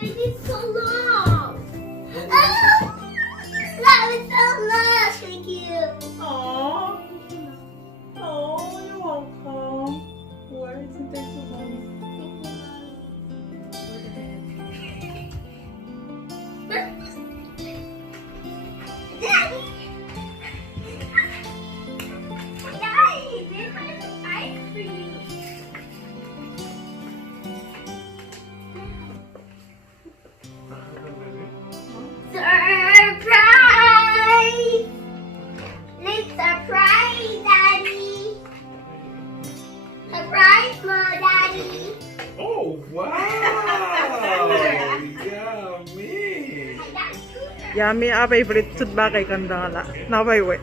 This is so long. Oh, that was so much. Thank you. Aww. Oh, you're welcome. Why is it thank you, mommy? Daddy. Daddy, this is ice cream. Surprise! Let's surprise Daddy. Surprise Mom, Daddy. Oh wow! Yummy! I got scooter. Yummy, ang favorite food ba kay kanda la? Napay we.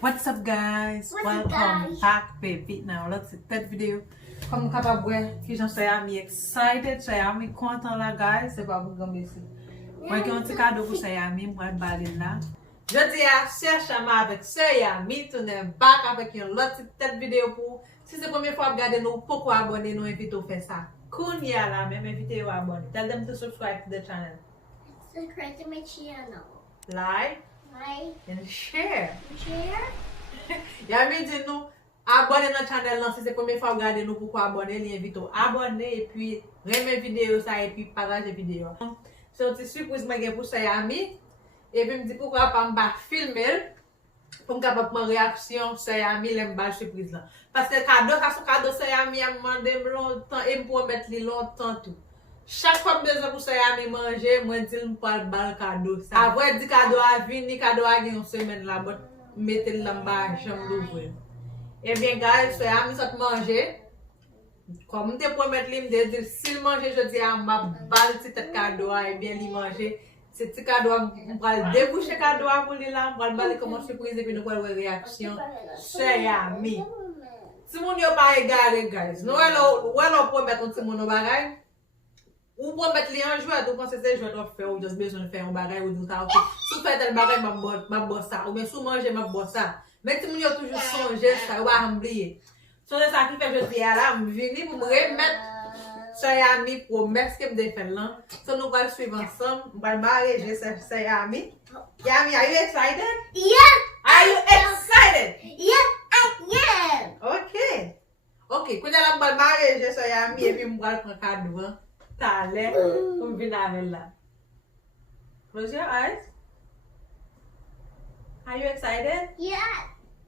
What's up guys? What's up, Welcome guys? back baby. Now let's see that video. Comme capable que j'en suis excited, suis content là guys, c'est pas pour gagner ici. Moi qui un petit cadeau pour Sayami, moi baler là. Je dis à chercher avec Sayami, tourner back avec une autre petite vidéo pour si c'est la première fois que vous regardez nous, pourquoi abonner nous invite à faire ça. Kounia là, même invitez à abonner. Tell them to subscribe to the channel. Subscribe to my channel. Like Like and share. and share. Yami dit nous abonnez notre channel là si c'est la première fois que vous regardez nous pourquoi abonner, l'invite à abonner et puis remettre vidéo ça et puis partager vidéo. C'est une surprise pour Sayami et puis me dit pourquoi pas me filmer pour me capable prendre réaction Sayami l'aime pas surprise là parce que cadeau Sayami a demandé longtemps et me promettre lui longtemps tout. Chaque fois que je besoin pour Sayami manger, moi dis me pas le cadeau ça. Après dit cadeau a venir, cadeau a gagné une semaine là, but mettez le en bas chambre d'ouvrir. Eh bien guys, Sayami sort manger. Comme je promets lui me dire s'il mange jeudi à ma balle petit cadeau et bien lui manger ce petit cadeau on va le déboucher cadeau pour lui là on va le baller comme surprise et puis nous voir réaction Sayami. Si mon yo pas égaré guys nous on promet un petit mon bagage ou promet lui un jouet ou penser c'est jouet doit faire ou juste besoin de faire un bagage ou dire ça OK si fait tel bagage m'a boss ça ou bien sous manger m'a boss ça mais si mon yo toujours songer ça va oublier. So de ça qui fait je dis à là, je viens pour me remettre Sayami promesse que me fait là. So nous allons suivre ensemble, on va marier Sayami. Yami, are you excited? Yeah. Are you excited? Yeah, I am. Okay. Okay, quand on va marier Sayami et puis on va prendre cadeau. T'as l'air pour venir avec là. Close your eyes. Are you excited? Yeah.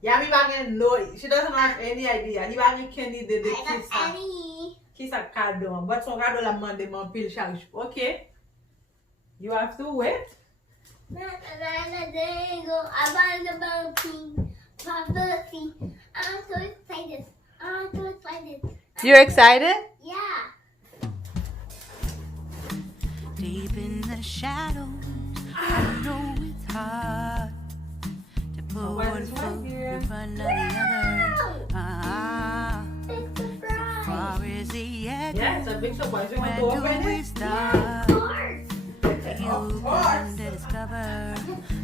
Yami bagay no, she doesn't have any idea. Ni bagay Kenny de I got kisa. Annie. Kisa cadeau. But son cadeau la mande mon pile charge. Okay. You have to wait. I'm so excited. I'm so excited. You're excited? Yeah. Deep in the shadows, I know it's hard to put Where's one this foot one here? in front of the other. It's a So surprise. far is the edge. Yeah, it's a big surprise. You want to When open do we it? start? Of course. You course. begin to discover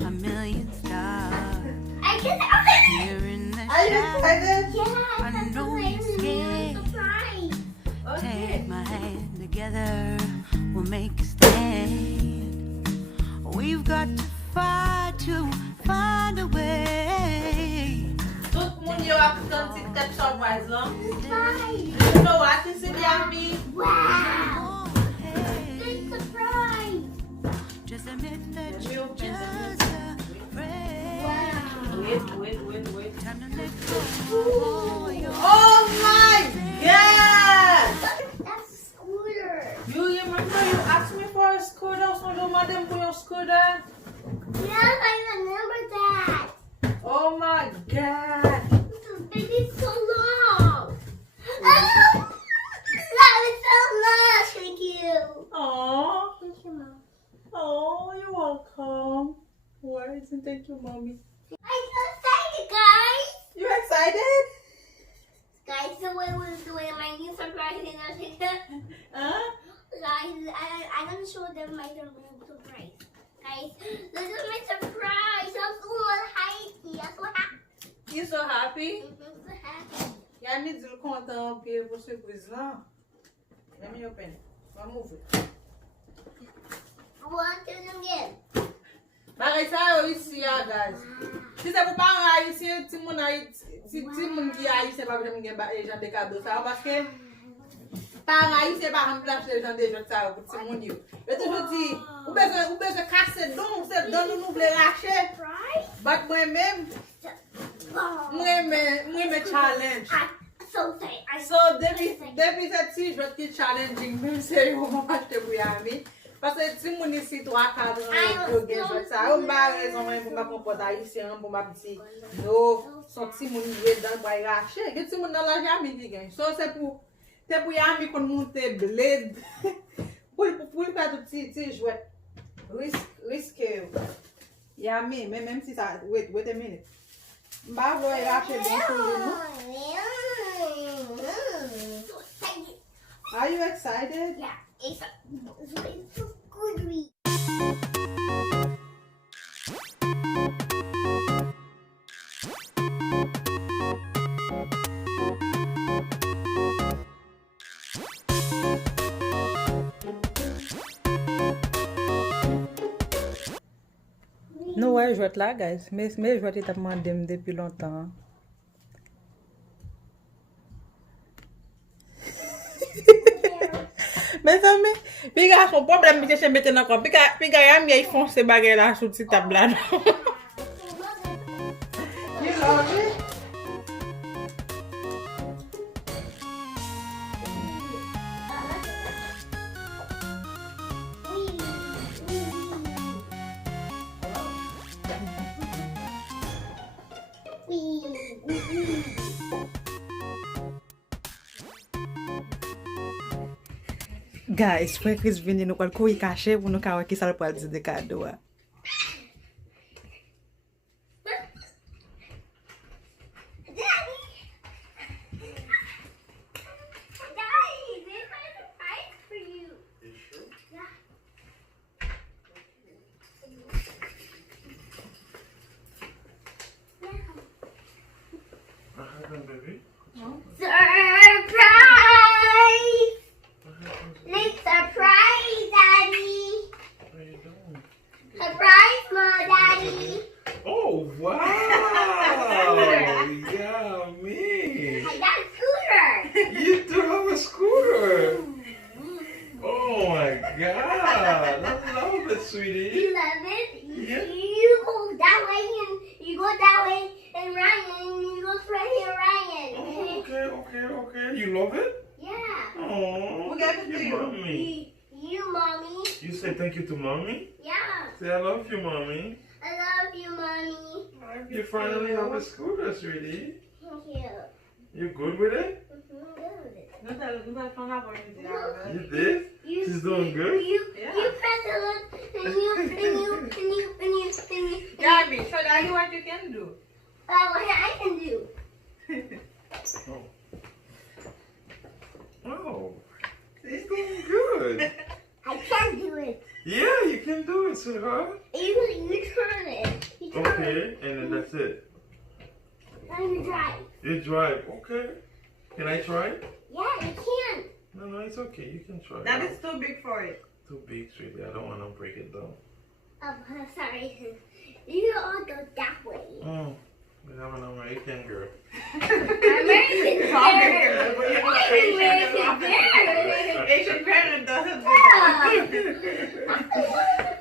a million stars I can open it. here in the Are you shadows. excited? Yeah, I that's know a you're scared. surprise. Okay. Take my hand together, we'll make a stand. We've got to fight to find a way. Tout le monde y a un petit surprise là. Surprise. You know what you see Yami? Wow. Oh, hey, Big surprise. just admit that Let me you're open just afraid. Wow. Wait. Time to let go of your Oh my God! That's a scooter. You remember you asked me for a scooter, so you want them for your scooter? Yes, I remember that. Oh my God! This is so long. Oh, that was so much. Thank you. Oh, Thank you, Mom. oh, you're welcome. Why isn't thank you, mommy? I'm so excited, guys. You excited? Guys, the way my new surprise is. Huh? Guys, I'm gonna show them my surprise. Guys, this is my surprise. I'm so happy. I'm so happy. You so happy? I'm so happy. Yami dit content pour surprise là. Let me open it. I'll move it. I want to do again. Bagay sa yo isi ya guys. Si se pou pa an Haitien, ti moun ki Haitien pa vle mwen gen ba jan de kado sa. Paske pa an Haitien pa an plach le jan de jot sa yo pou ti moun yo. Yo toujou di, ou bezwe kase don, se don nou vle rache. But mwen men challenge. So depi se ti jot ki challenging, mwen se yo mwen achete pou Yami. Parce que si mon ici 3-4 ans, yo gen jot sa. Yo mba rezon mwen pou mba kompot Haitien, pou mba piti. No, son ti moun ywe dan kwa rache. Gen ti moun nan la Yami di gen. So se pou Yami kon monte bled. Pou yi pa tout ti jwet. Riske yo. Yami, même si sa, wait a minute. Mba vlo yi rache den pou yo nou. Are you excited? Yeah, it's so good. Nou wè jwet la guys, me jwet et ap mandem depi lontan. Men sa me, pi ga son problem mi se mette nan kon, pi ga Yami ay fonse bagay la sou ti tabla nou. You love it? Guys, fwe Chris vini nou kwal kou yi kache pou nou kawe ki sal pou al di de kado a. Baby? Surprise! Like surprise, Daddy! What are you doing? Surprise, Mom, Daddy! Oh, wow! Yummy! I got a scooter! You do have a scooter! Oh my god! I love it, sweetie! You love it? Yeah. You go that way and you go that way and Ryan, you go right here, Ryan. Oh, okay. You love it? Yeah. Oh, We'll get thank it to you, you. mommy. You, Mommy. You say thank you to mommy? Yeah. Say I love you, mommy. I love you, Mommy. You finally have a scooter, sweetie. Thank you. You good with it? Good. You did? She's doing good? You Yeah. press a lot and you. Yami, show Daddy what you can do. What I can do. Oh, he's doing good. I can do it. Yeah, you can do it, sweetheart. You turn it. You turn it. Okay, and then that's it. Now you drive. You drive, okay. Can I try? Yeah, you can. No, it's okay. You can try. That is too big for it. Too big, sweetie. I don't want to break it down. Oh, sorry. You all go that way. Oh, we have an American girl. American girl. American girl. Asian parent doesn't do Yeah. that. That's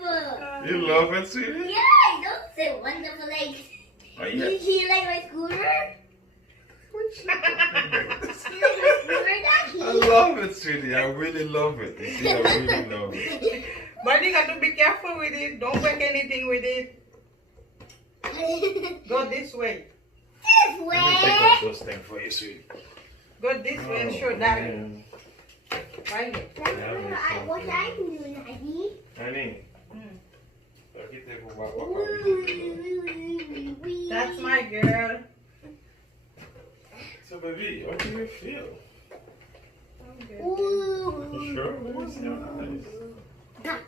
wonderful. You love it, sweetie? Yeah, don't say wonderful like. Oh, You yeah. like my scooter? You like my scooter, I Daddy? love it, sweetie. I really love it. You see, I really love it. But you got to be careful with it. Don't break anything with it. Go this way. This Let me take way. off those things for you, sweetie. Go this way and show Oh, Daddy. man. Right here. That's what I can do, Daddy. Honey. Mm. That's That's my girl. So, baby, what do you feel? Ooh. You sure? Let me see your eyes. Daddy,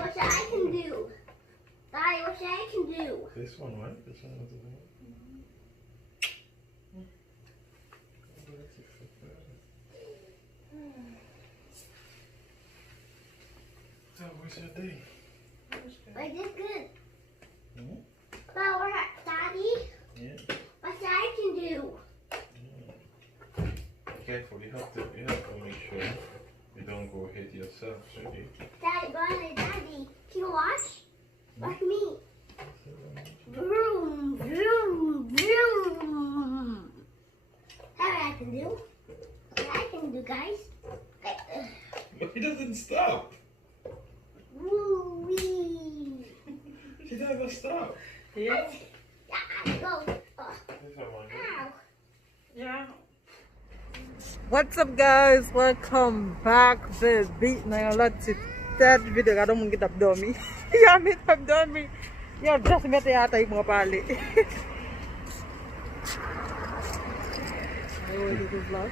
what I can do? Daddy, what I can do? This one, right? This one was the one. How's your day? I did good. Hmm? Well, we're at Daddy. Yeah. What Daddy can do? Careful, you have to make sure you don't go hit yourself, okay? Daddy, can you watch? Watch me. Vroom, vroom, vroom. That's what I can do. What I can do, guys. But he doesn't stop. Woo-wee. He never stops. Yeah. Go. This one, Ow. Yeah. What's up guys? Welcome back baby. Na yon lot si third video ka moun kitap dormi. Yami tap dormi. Yo just mette yata mo pale. Vlog.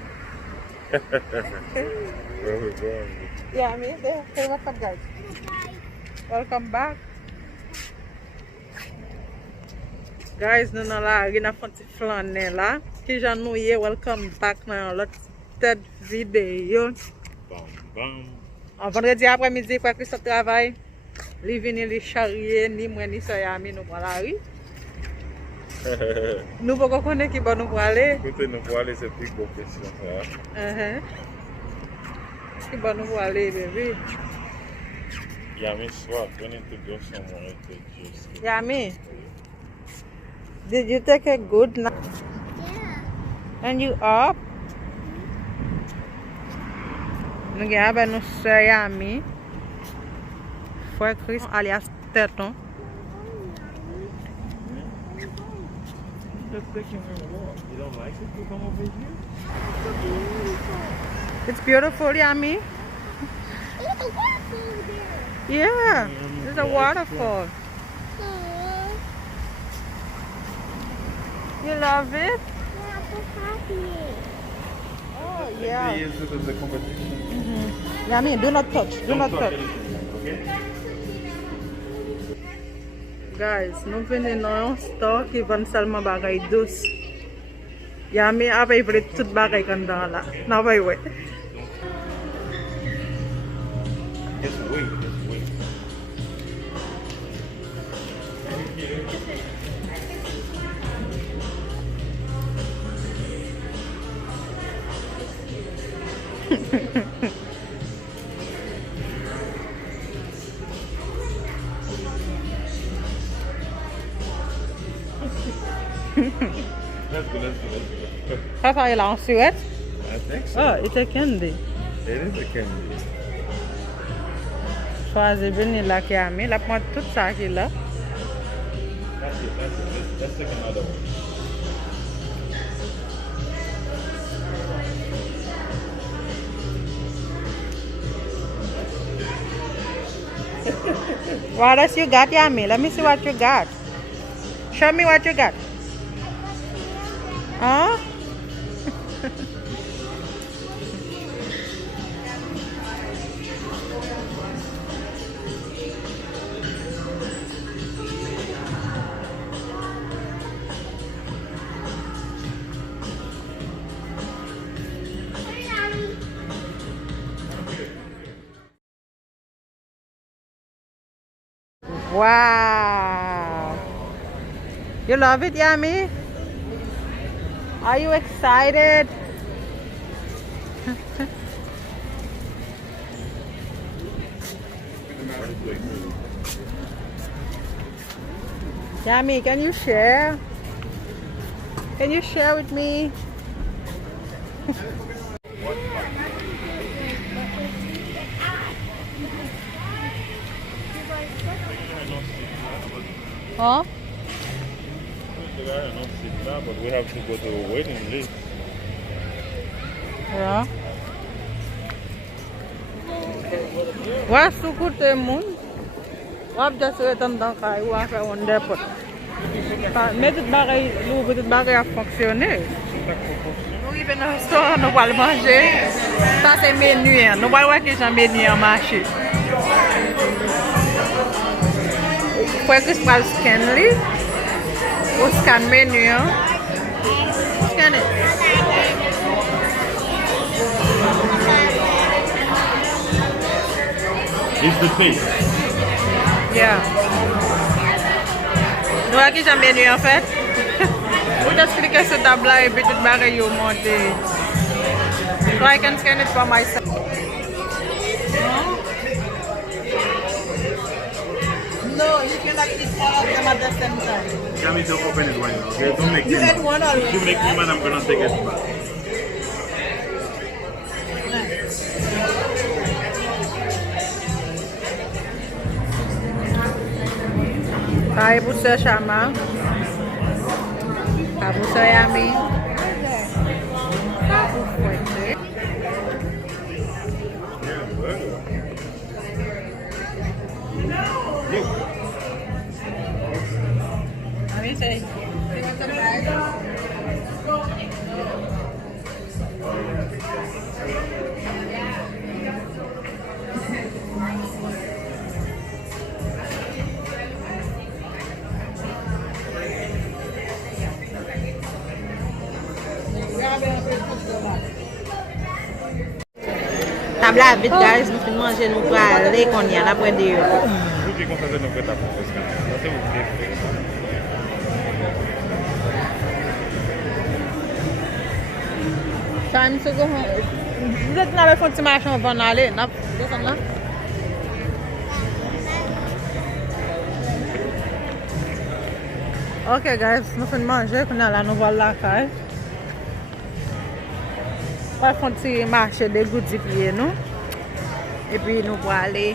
Where we going? Yami, say what's up guys? Welcome back. Guys, nou nan la rin a fonti flanen la. Ki jan nou ye, welcome back na yon lot third video. Bam, bam. An vendredi apre midi kwa Christophe travay. Li vini li charye, ni mwen ni soy Yami nou pran la ri. Nou poko konen ki bon nou prale. Kote nou prale se pi go kesyon. Ki bon nou prale bebe. Yami swap, we need to go somewhere to just... Yami, did you take a good nap? Yeah. And you up? Nou gen abe nou soy Yami. Fwe Chris alias Teton. You don't like it to come over here? It's beautiful, Yami. Look, a waterfall over there. Yeah, there's a waterfall. You love it? Yeah, I'm so happy. Oh, yeah. Yes, it was a competition. Yami, do not touch. Do not touch. anything, okay? Guys, nou veni nan yon store ki ven salman bagay dous. Yami apay vle tout bagay kan dan la. Nan vay we. Just wait, just wait. Let's go. Sa sa yon suet? I think so. Oh, it's a candy. It is a candy. Chwazi veni la ki Yami. La pwant tout sa ki la. That's it. Let's take another one. What else you got, Yami? Let me see what you got. Show me what you got. Huh? Wow. You love it, Yami? Are you excited? Yami, can you share? Can you share with me? Huh? But we have to go to a waiting list. Yeah. Wap sou koute moun. Wap just retan dan kay wap fè on depot. Men tout bagay, louvre tout bagay a fonksyonè. Nou rive nan restaurant, nou wal manje. Sa se menu yan. Nou wal wak jan menu yan mache. Fwe kis pral scan li. Ou scan menu yan. Scan it. It's the taste. Yeah. Nou a ki jan menu en fait? Ou just cliquer sur table là et puis tout barre yo monte. So I can scan it for myself. No, you cannot eat all of them at the same time. Yami, don't open it right now. Okay? Don't make You me ate mad. one already. If you make me mad, I'm gonna take it back. Kaya po sa Shama. Kapo sa Yami. Kapo fuerte. Yeah, burger. Look. Yami say, you want some fries? Table à vite, guys. Nous finissons manger, nous pour aller qu'on y a après de. Vous qui constatez nos fêtes à faire ce canal. Ça, c'est vous qui faites. Time to go home. Vous êtes dans le fond de marché, on va en aller. Non, descends là. Ok, guys, nous finissons manger, qu'on a la nouvelle la caille. On va faire un petit marché de goûts pieds, nous. Et puis nous pour aller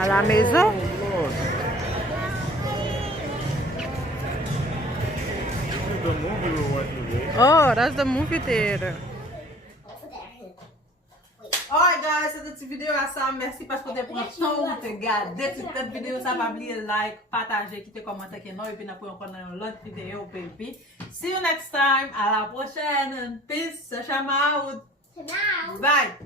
à la maison. The movie we're watching today. Oh, that's the movie theater. Alright guys, c'est cette vidéo à ça. Merci parce que vous avez pris le temps pour regarder cette vidéo. Ça va oublier like, partager, quitter, commenter, et puis nous pourrons encore dans l'autre vidéo. Baby. See you next time. À la prochaine. Peace. Shama out. Now. Bye.